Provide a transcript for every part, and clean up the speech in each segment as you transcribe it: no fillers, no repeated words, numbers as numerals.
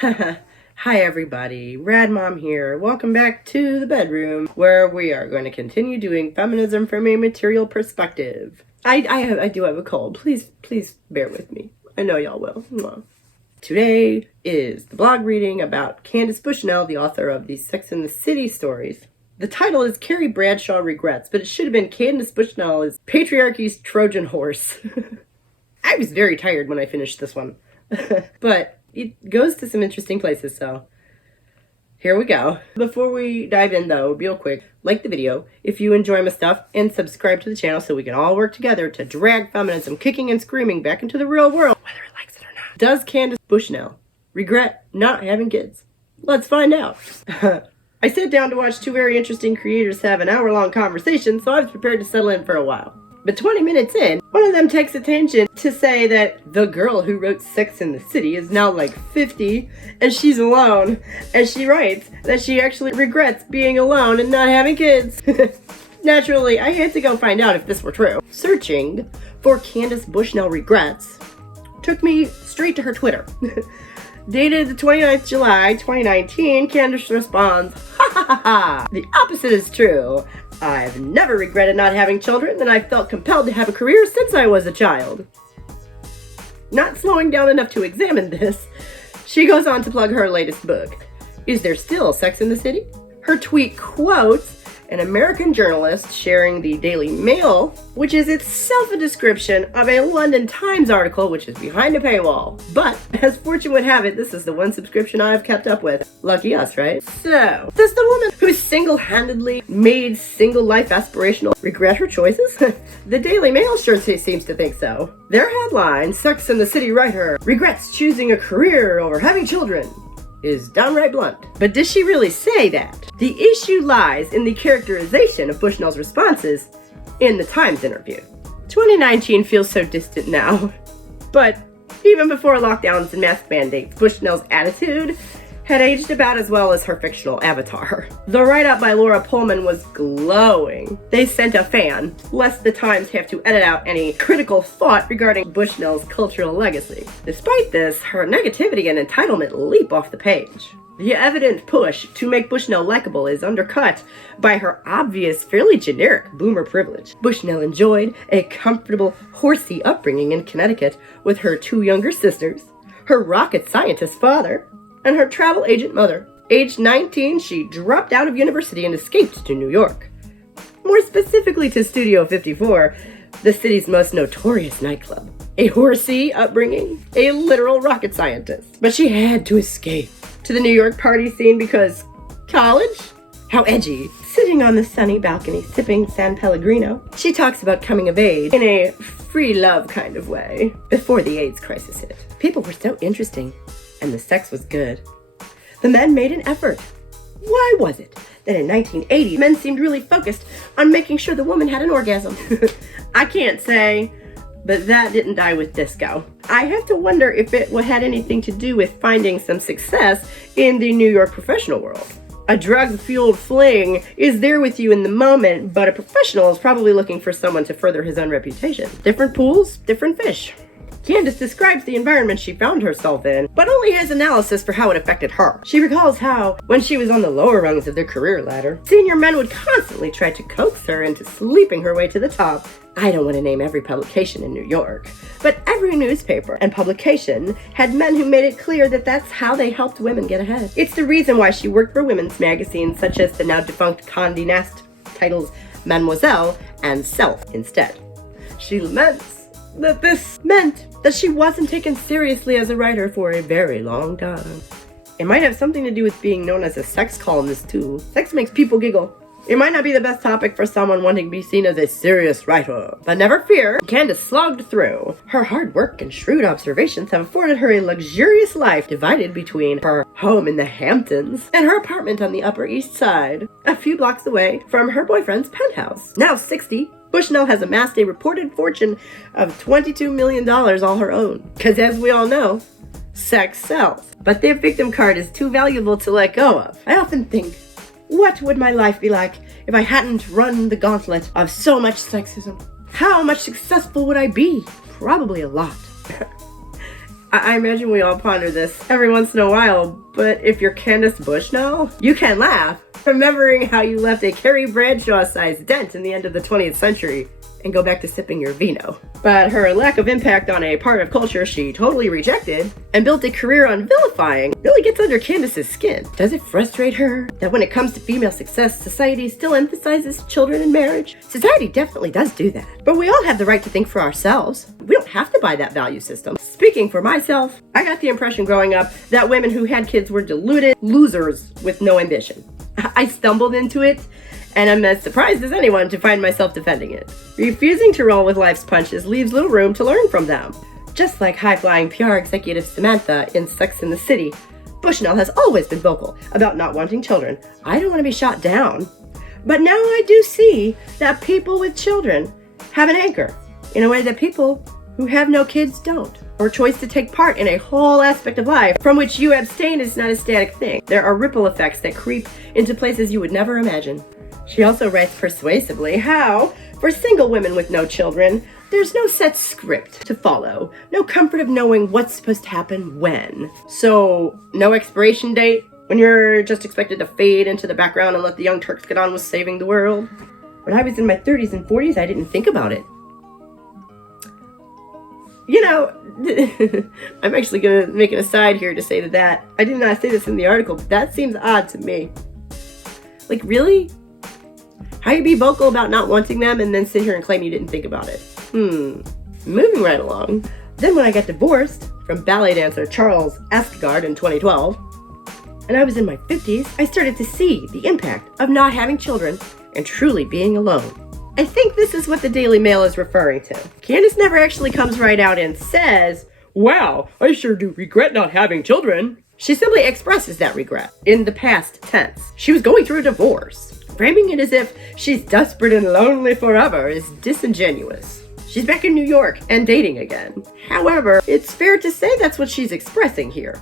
Hi everybody, Rad Mom here. Welcome back to the bedroom where we are going to continue doing feminism from a material perspective. I do have a cold. Please bear with me. I know y'all will. Mwah. Today is the blog reading about Candace Bushnell, the author of the Sex and the City stories. The title is Carrie Bradshaw Regrets, but it should have been Candace Bushnell is Patriarchy's Trojan Horse. I was very tired when I finished this one. But it goes to some interesting places, so here we go. Before we dive in though, real quick, like the video if you enjoy my stuff and subscribe to the channel so we can all work together to drag feminism kicking and screaming back into the real world, whether it likes it or not. Does Candace Bushnell regret not having kids? Let's find out. I sat down to watch two very interesting creators have an hour-long conversation, so I was prepared to settle in for a while. But 20 minutes in, one of them takes attention to say that the girl who wrote Sex and the City is now like 50 and she's alone. And she writes that she actually regrets being alone and not having kids. Naturally, I had to go find out if this were true. Searching for Candace Bushnell regrets took me straight to her Twitter. Dated the 29th July 2019, Candace responds, "Ha ha ha ha! The opposite is true. I've never regretted not having children, and I've felt compelled to have a career since I was a child." Not slowing down enough to examine this, she goes on to plug her latest book. Is there still Sex in the City? Her tweet quotes an American journalist sharing the Daily Mail, which is itself a description of a London Times article which is behind a paywall. But, as fortune would have it, this is the one subscription I've kept up with. Lucky us, right? So, does the woman who single-handedly made single life aspirational regret her choices? The Daily Mail sure seems to think so. Their headline, Sex and the City writer regrets choosing a career over having children, is downright blunt. But does she really say that? The issue lies in the characterization of Bushnell's responses in the Times interview. 2019 feels so distant now. But even before lockdowns and mask mandates, Bushnell's attitude had aged about as well as her fictional avatar. The write-up by Laura Pullman was glowing. They sent a fan, lest the Times have to edit out any critical thought regarding Bushnell's cultural legacy. Despite this, her negativity and entitlement leap off the page. The evident push to make Bushnell likable is undercut by her obvious, fairly generic boomer privilege. Bushnell enjoyed a comfortable, horsey upbringing in Connecticut with her two younger sisters, her rocket scientist father, and her travel agent mother. Aged 19, she dropped out of university and escaped to New York. More specifically to Studio 54, the city's most notorious nightclub. A horsey upbringing, a literal rocket scientist. But she had to escape to the New York party scene because college? How edgy. Sitting on the sunny balcony sipping San Pellegrino, she talks about coming of age in a free love kind of way before the AIDS crisis hit. People were so interesting, and the sex was good. The men made an effort. Why was it that in 1980, men seemed really focused on making sure the woman had an orgasm? I can't say, but that didn't die with disco. I have to wonder if it had anything to do with finding some success in the New York professional world. A drug-fueled fling is there with you in the moment, but a professional is probably looking for someone to further his own reputation. Different pools, different fish. Candace describes the environment she found herself in, but only has analysis for how it affected her. She recalls how, when she was on the lower rungs of their career ladder, senior men would constantly try to coax her into sleeping her way to the top. I don't want to name every publication in New York, but every newspaper and publication had men who made it clear that that's how they helped women get ahead. It's the reason why she worked for women's magazines such as the now defunct Condé Nast titles Mademoiselle and Self instead. She laments that this meant that she wasn't taken seriously as a writer for a very long time. It might have something to do with being known as a sex columnist too. Sex makes people giggle. It might not be the best topic for someone wanting to be seen as a serious writer, but never fear, Candace slogged through. Her hard work and shrewd observations have afforded her a luxurious life divided between her home in the Hamptons and her apartment on the Upper East Side, a few blocks away from her boyfriend's penthouse. Now 60, Bushnell has amassed a reported fortune of $22 million all her own. Because as we all know, sex sells. But their victim card is too valuable to let go of. I often think, what would my life be like if I hadn't run the gauntlet of so much sexism? How much successful would I be? Probably a lot. I imagine we all ponder this every once in a while, but if you're Candace Bushnell, you can laugh, remembering how you left a Carrie Bradshaw-sized dent in the end of the 20th century and go back to sipping your vino. But her lack of impact on a part of culture she totally rejected and built a career on vilifying really gets under Candace's skin. Does it frustrate her that when it comes to female success, society still emphasizes children and marriage? Society definitely does do that. But we all have the right to think for ourselves. We don't have to buy that value system. Speaking for myself, I got the impression growing up that women who had kids were deluded losers with no ambition. I stumbled into it, and I'm as surprised as anyone to find myself defending it. Refusing to roll with life's punches leaves little room to learn from them. Just like high-flying PR executive Samantha in Sex and the City, Bushnell has always been vocal about not wanting children. I don't want to be shot down. But now I do see that people with children have an anchor in a way that people who have no kids don't. Or choice to take part in a whole aspect of life from which you abstain is not a static thing. There are ripple effects that creep into places you would never imagine. She also writes persuasively how, for single women with no children, there's no set script to follow, no comfort of knowing what's supposed to happen when. So, no expiration date when you're just expected to fade into the background and let the Young Turks get on with saving the world. When I was in my 30s and 40s, I didn't think about it. You know, I'm actually going to make an aside here to say that I did not say this in the article, but that seems odd to me. Like, really? How you be vocal about not wanting them and then sit here and claim you didn't think about it? Moving right along. Then when I got divorced from ballet dancer Charles Askegaard in 2012, and I was in my 50s, I started to see the impact of not having children and truly being alone. I think this is what the Daily Mail is referring to. Candace never actually comes right out and says, "Wow, I sure do regret not having children." She simply expresses that regret in the past tense. She was going through a divorce. Framing it as if she's desperate and lonely forever is disingenuous. She's back in New York and dating again. However, it's fair to say that's what she's expressing here.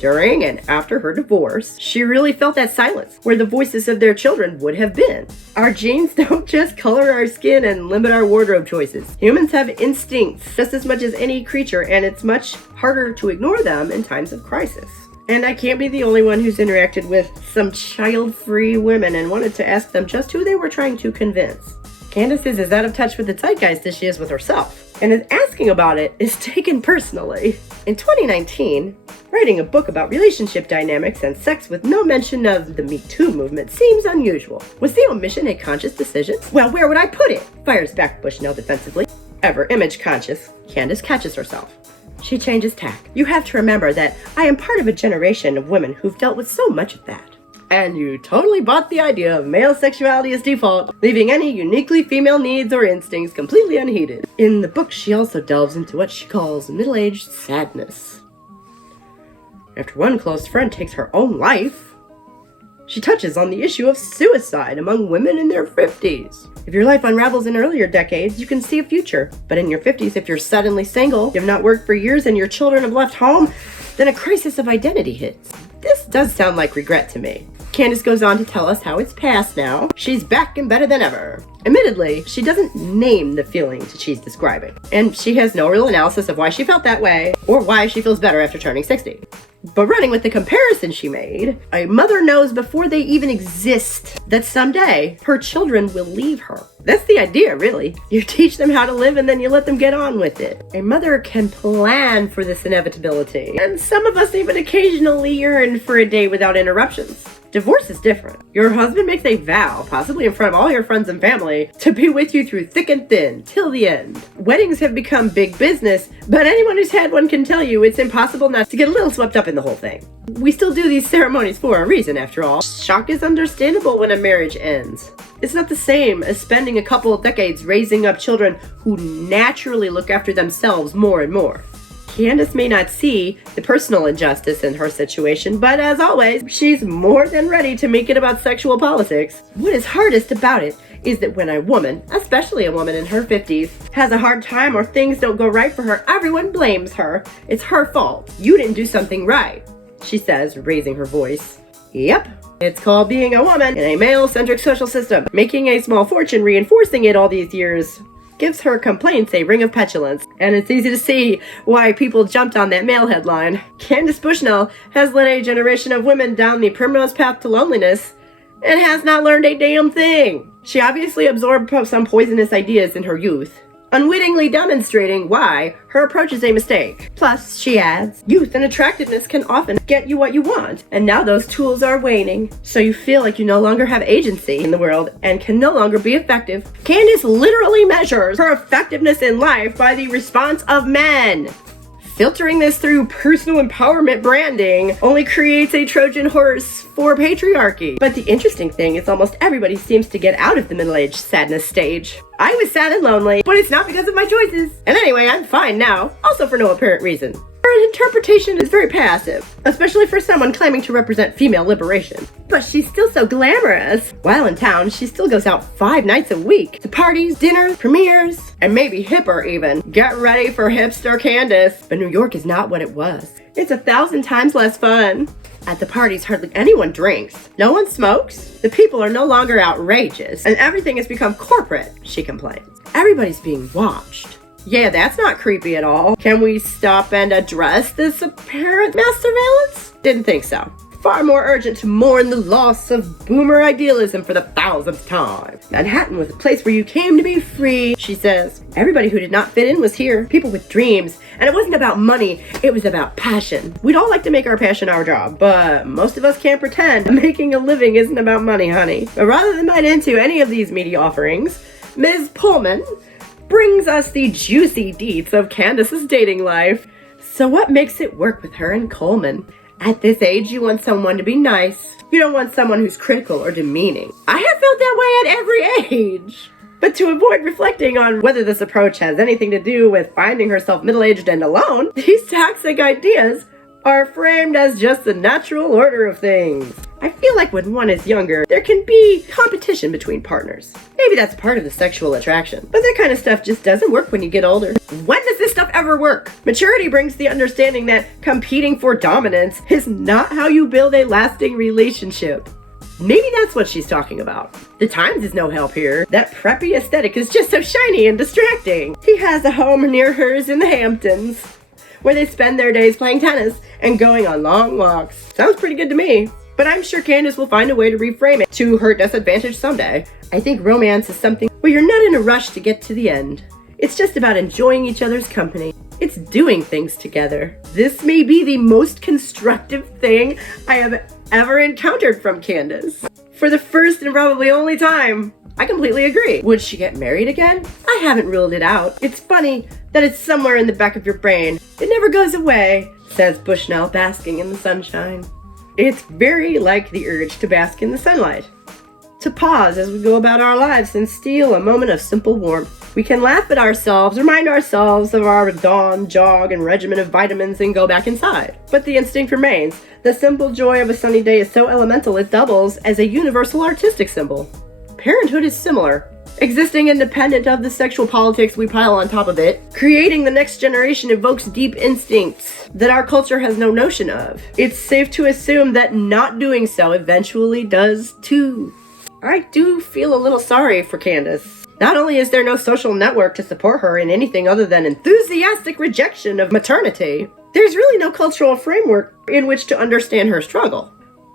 During and after her divorce, she really felt that silence where the voices of their children would have been. Our genes don't just color our skin and limit our wardrobe choices. Humans have instincts just as much as any creature, and it's much harder to ignore them in times of crisis. And I can't be the only one who's interacted with some child-free women and wanted to ask them just who they were trying to convince. Candace is as out of touch with the zeitgeist as she is with herself, and is asking about it is taken personally. In 2019, writing a book about relationship dynamics and sex with no mention of the Me Too movement seems unusual. Was the omission a conscious decision? Well, where would I put it? Fires back Bushnell defensively. Ever image conscious, Candace catches herself. She changes tack. You have to remember that I am part of a generation of women who've dealt with so much of that. And you totally bought the idea of male sexuality as default, leaving any uniquely female needs or instincts completely unheeded. In the book, she also delves into what she calls middle-aged sadness. After one close friend takes her own life, she touches on the issue of suicide among women in their 50s. If your life unravels in earlier decades, you can see a future. But in your 50s, if you're suddenly single, you have not worked for years, and your children have left home, then a crisis of identity hits. This does sound like regret to me. Candace goes on to tell us how it's past now. She's back and better than ever. Admittedly, she doesn't name the feelings that she's describing, and she has no real analysis of why she felt that way or why she feels better after turning 60. But running with the comparison she made, a mother knows before they even exist that someday her children will leave her. That's the idea, really. You teach them how to live and then you let them get on with it. A mother can plan for this inevitability, and some of us even occasionally yearn for a day without interruptions. Divorce is different. Your husband makes a vow, possibly in front of all your friends and family, to be with you through thick and thin, till the end. Weddings have become big business, but anyone who's had one can tell you it's impossible not to get a little swept up in the whole thing. We still do these ceremonies for a reason, after all. Shock is understandable when a marriage ends. It's not the same as spending a couple of decades raising up children who naturally look after themselves more and more. Candace may not see the personal injustice in her situation, but as always, she's more than ready to make it about sexual politics. What is hardest about it is that when a woman, especially a woman in her 50s, has a hard time or things don't go right for her, everyone blames her. It's her fault. You didn't do something right, she says, raising her voice. Yep. It's called being a woman in a male-centric social system. Making a small fortune, reinforcing it all these years. gives her complaints a ring of petulance, and it's easy to see why people jumped on that male headline. Candace Bushnell has led a generation of women down the primrose path to loneliness and has not learned a damn thing. She obviously absorbed some poisonous ideas in her youth, unwittingly demonstrating why her approach is a mistake. Plus, she adds, youth and attractiveness can often get you what you want, and now those tools are waning, so you feel like you no longer have agency in the world and can no longer be effective. Candace literally measures her effectiveness in life by the response of men. Filtering this through personal empowerment branding only creates a Trojan horse for patriarchy. But the interesting thing is almost everybody seems to get out of the middle-aged sadness stage. I was sad and lonely, but it's not because of my choices. And anyway, I'm fine now, also for no apparent reason. Her interpretation is very passive, especially for someone claiming to represent female liberation. But she's still so glamorous. While in town, she still goes out 5 nights a week to parties, dinners, premieres, and maybe hipper even. Get ready for hipster Candace. But New York is not what it was. It's 1,000 times less fun. At the parties, hardly anyone drinks. No one smokes. The people are no longer outrageous, and everything has become corporate, she complains. Everybody's being watched. Yeah, that's not creepy at all. Can we stop and address this apparent mass surveillance? Didn't think so. Far more urgent to mourn the loss of boomer idealism for the 1,000th time. Manhattan was a place where you came to be free, she says. Everybody who did not fit in was here. People with dreams. And it wasn't about money, it was about passion. We'd all like to make our passion our job, but most of us can't pretend making a living isn't about money, honey. But rather than bite into any of these media offerings, Ms. Pullman brings us the juicy deets of Candace's dating life. So what makes it work with her and Coleman? At this age, you want someone to be nice. You don't want someone who's critical or demeaning. I have felt that way at every age. But to avoid reflecting on whether this approach has anything to do with finding herself middle-aged and alone, these toxic ideas are framed as just the natural order of things. I feel like when one is younger, there can be competition between partners. Maybe that's part of the sexual attraction. But that kind of stuff just doesn't work when you get older. When does this stuff ever work? Maturity brings the understanding that competing for dominance is not how you build a lasting relationship. Maybe that's what she's talking about. The Times is no help here. That preppy aesthetic is just so shiny and distracting. He has a home near hers in the Hamptons, where they spend their days playing tennis and going on long walks. Sounds pretty good to me. But I'm sure Candace will find a way to reframe it to her disadvantage someday. I think romance is something where you're not in a rush to get to the end. It's just about enjoying each other's company. It's doing things together. This may be the most constructive thing I have ever encountered from Candace. For the first and probably only time, I completely agree. Would she get married again? I haven't ruled it out. It's funny that it's somewhere in the back of your brain. It never goes away, says Bushnell, basking in the sunshine. It's very like the urge to bask in the sunlight. To pause as we go about our lives and steal a moment of simple warmth. We can laugh at ourselves, remind ourselves of our dawn jog and regimen of vitamins and go back inside. But the instinct remains. The simple joy of a sunny day is so elemental it doubles as a universal artistic symbol. Parenthood is similar, existing independent of the sexual politics we pile on top of it. Creating the next generation evokes deep instincts that our culture has no notion of. It's safe to assume that not doing so eventually does too. I do feel a little sorry for Candace. Not only is there no social network to support her in anything other than enthusiastic rejection of maternity, there's really no cultural framework in which to understand her struggle.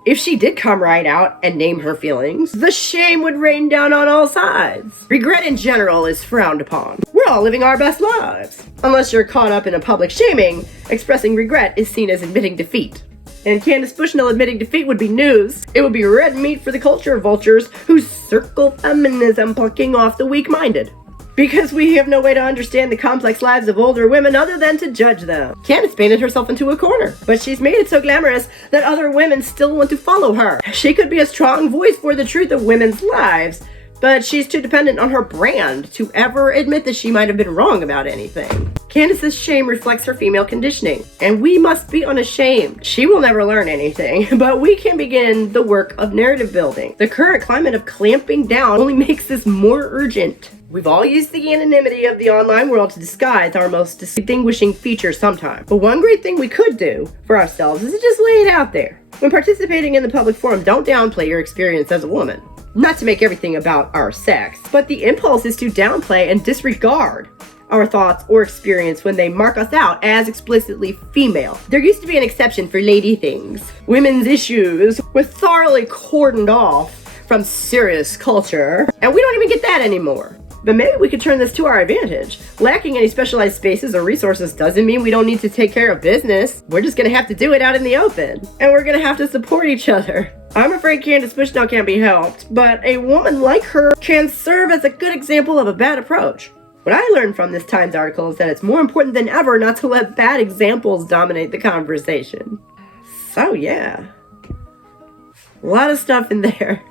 If she did come right out and name her feelings, the shame would rain down on all sides. Regret in general is frowned upon. We're all living our best lives. Unless you're caught up in a public shaming, expressing regret is seen as admitting defeat. And Candace Bushnell admitting defeat would be news. It would be red meat for the culture vultures who circle feminism plucking off the weak-minded. Because we have no way to understand the complex lives of older women other than to judge them. Candace painted herself into a corner, but she's made it so glamorous that other women still want to follow her. She could be a strong voice for the truth of women's lives, but she's too dependent on her brand to ever admit that she might have been wrong about anything. Candace's shame reflects her female conditioning, and we must be unashamed. She will never learn anything, but we can begin the work of narrative building. The current climate of clamping down only makes this more urgent. We've all used the anonymity of the online world to disguise our most distinguishing features sometimes. But one great thing we could do for ourselves is to just lay it out there. When participating in the public forum, don't downplay your experience as a woman. Not to make everything about our sex, but the impulse is to downplay and disregard our thoughts or experience when they mark us out as explicitly female. There used to be an exception for lady things. Women's issues were thoroughly cordoned off from serious culture, and we don't even get that anymore. But maybe we could turn this to our advantage. Lacking any specialized spaces or resources doesn't mean we don't need to take care of business. We're just gonna have to do it out in the open. And we're gonna have to support each other. I'm afraid Candace Bushnell can't be helped, but a woman like her can serve as a good example of a bad approach. What I learned from this Times article is that it's more important than ever not to let bad examples dominate the conversation. So yeah, a lot of stuff in there.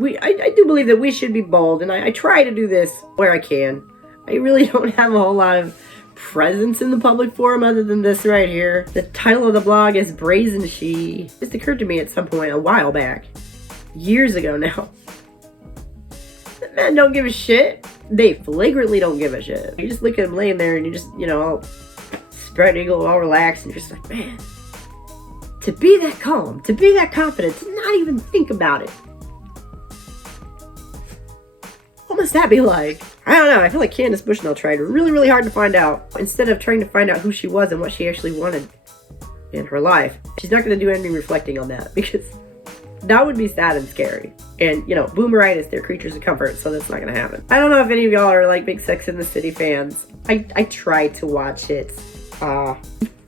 I do believe that we should be bold, and I try to do this where I can. I really don't have a whole lot of presence in the public forum other than this right here. The title of the blog is Brazen She. This occurred to me at some point a while back. Years ago now. Men don't give a shit. They flagrantly don't give a shit. You just look at them laying there and you just, all spread eagle, all relaxed, and you're just like, man, to be that calm, to be that confident, to not even think about it. What must that be like? I don't know. I feel like Candace Bushnell tried really, really hard to find out. Instead of trying to find out who she was and what she actually wanted in her life, she's not going to do any reflecting on that because that would be sad and scary. And, boomeritis, they're creatures of comfort, so that's not going to happen. I don't know if any of y'all are like big Sex and the City fans. I tried to watch it.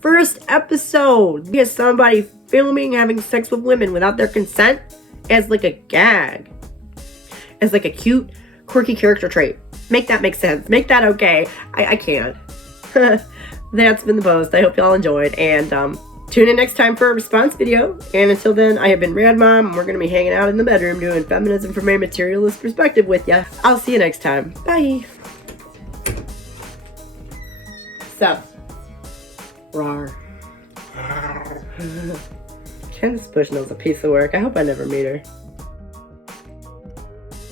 First episode, we had somebody filming having sex with women without their consent as like a gag. As like a cute, quirky character trait. Make that make sense. Make that okay. I can't. That's been the post. I hope y'all enjoyed. And tune in next time for a response video. And until then, I have been Rad Mom, and we're going to be hanging out in the bedroom doing feminism from a materialist perspective with ya. I'll see you next time. Bye. So, rawr. Candace Bushnell's a piece of work. I hope I never meet her.